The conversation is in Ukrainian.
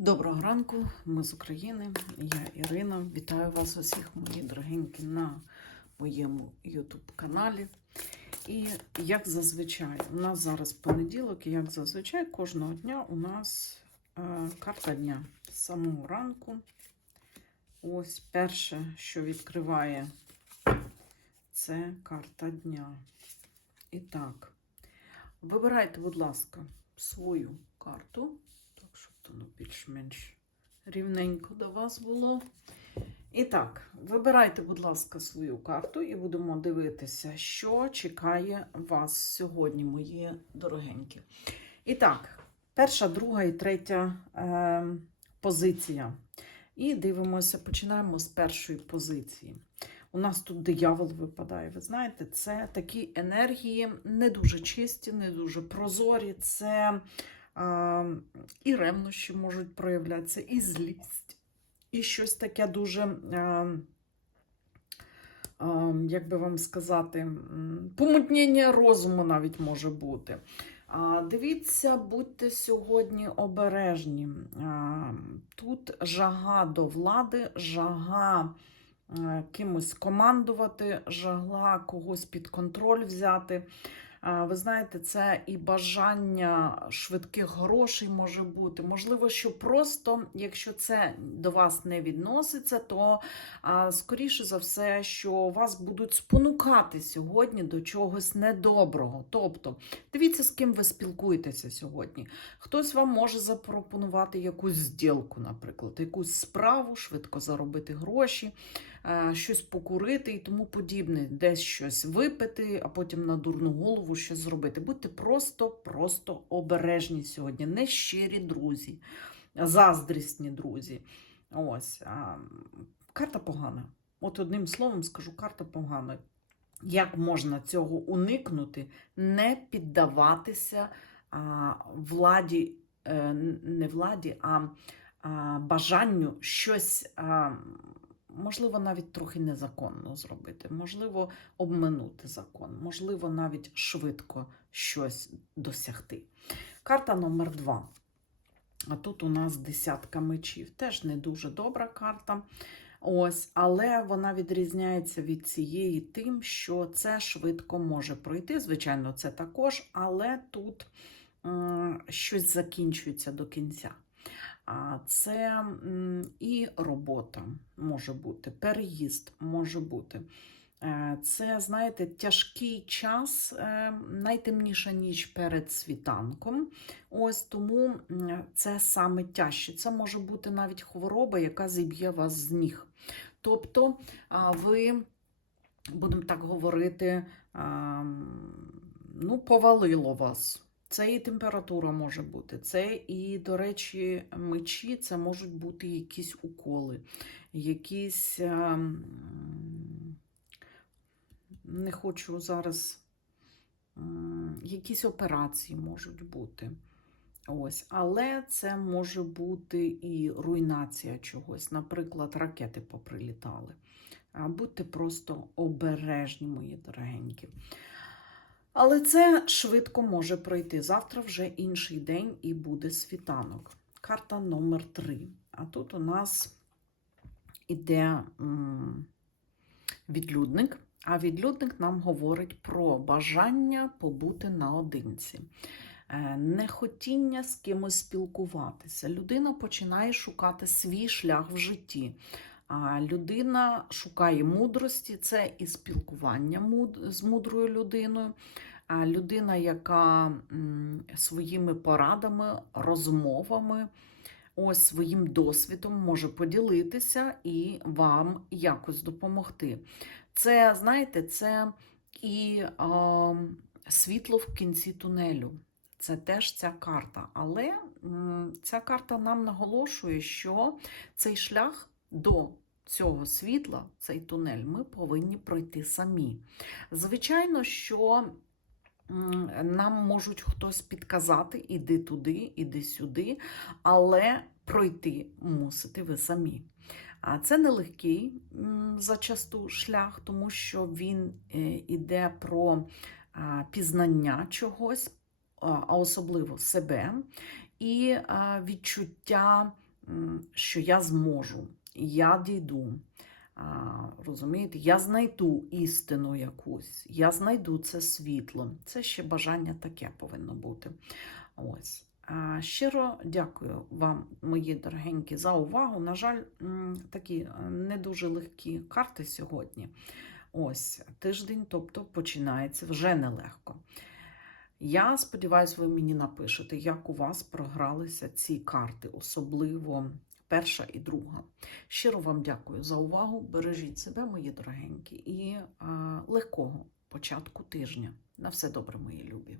Доброго ранку, ми з України. Я Ірина. Вітаю вас усіх, мої дорогенькі, на моєму YouTube каналі. І як зазвичай, у нас зараз понеділок, і як зазвичай, кожного дня у нас е, карта дня з самого ранку. Ось перше, що відкриває, це карта дня. І так, вибирайте, будь ласка, свою карту. Воно більш-менш рівненько до вас було. І так, вибирайте, будь ласка, свою карту і будемо дивитися, що чекає вас сьогодні, мої дорогенькі. І так, перша, друга і третя е, позиція. І дивимося, починаємо з першої позиції. У нас тут диявол випадає. Ви знаєте, це такі енергії не дуже чисті, не дуже прозорі. Це і ревнощі можуть проявлятися, і злість, і щось таке дуже, а, а, як би вам сказати, помутнення розуму навіть може бути. Дивіться, будьте сьогодні обережні. Тут жага до влади, жага е, кимось командувати, жага когось під контроль взяти. Ви знаєте, це і бажання швидких грошей може бути. Можливо, що просто, якщо це до вас не відноситься, то скоріше за все, що вас будуть спонукати сьогодні до чогось недоброго. Тобто, дивіться, з ким ви спілкуєтеся сьогодні. Хтось вам може запропонувати якусь зділку, наприклад, якусь справу, швидко заробити гроші. Щось покурити і тому подібне, десь щось випити, а потім на дурну голову щось зробити. Будьте просто, просто обережні сьогодні. Нещирі друзі, заздрісні друзі. Ось а, карта погана. От одним словом скажу, карта погана. Як можна цього уникнути, не піддаватися а, владі, е, не владі, а, а бажанню щось. А, Можливо, навіть трохи незаконно зробити, можливо, обминути закон, можливо, навіть швидко щось досягти. Карта номер два. А тут у нас десятка мечів. Теж не дуже добра карта. Ось, але вона відрізняється від цієї тим, що це швидко може пройти. Звичайно, це також, але тут щось закінчується до кінця. Це і робота може бути, переїзд може бути. Е, Це, знаєте, тяжкий час, е, найтемніша ніч перед світанком. Ось тому це саме тяжче. Це може бути навіть хвороба, яка зіб'є вас з ніг. Тобто ви, будемо так говорити, ну, повалило вас. Це і температура може бути, це і, до речі, мечі, це можуть бути якісь уколи, якісь. Не хочу зараз. Якісь операції можуть бути. Ось. Але це може бути і руйнація чогось. Наприклад, ракети поприлітали. Будьте просто обережні, мої дорогенькі. Але це швидко може пройти. Завтра вже інший день і буде світанок. Карта номер 3. А тут у нас іде відлюдник. А відлюдник нам говорить про бажання побути наодинці, е, нехотіння з кимось спілкуватися. Людина починає шукати свій шлях в житті. Людина шукає мудрості, це і спілкування з мудрою людиною. Людина, яка своїми порадами, розмовами, ось своїм досвідом може поділитися і вам якось допомогти. Це, знаєте, це і а, світло в кінці тунелю. Це теж ця карта. Але ця карта нам наголошує, що цей шлях до цього світла, цей тунель, ми повинні пройти самі. Звичайно, що нам можуть хтось підказати, іди туди, іди сюди, але пройти мусите ви самі. А це нелегкий зачасту шлях, тому що він е, іде про пізнання чогось, а а особливо себе, і відчуття що я зможу, я дійду. Розумієте, я знайду істину якусь, я знайду це світло. Це ще бажання таке повинно бути. Ось. Щиро дякую вам, мої дорогенькі, за увагу. На жаль, такі е, не дуже легкі карти сьогодні. Ось тиждень, тобто починається вже нелегко. Я сподіваюся, ви мені напишете, як у вас програлися ці карти, особливо перша і друга. Щиро вам дякую за увагу. Бережіть себе, мої дорогенькі, і легкого початку тижня. На все добре, мої любі.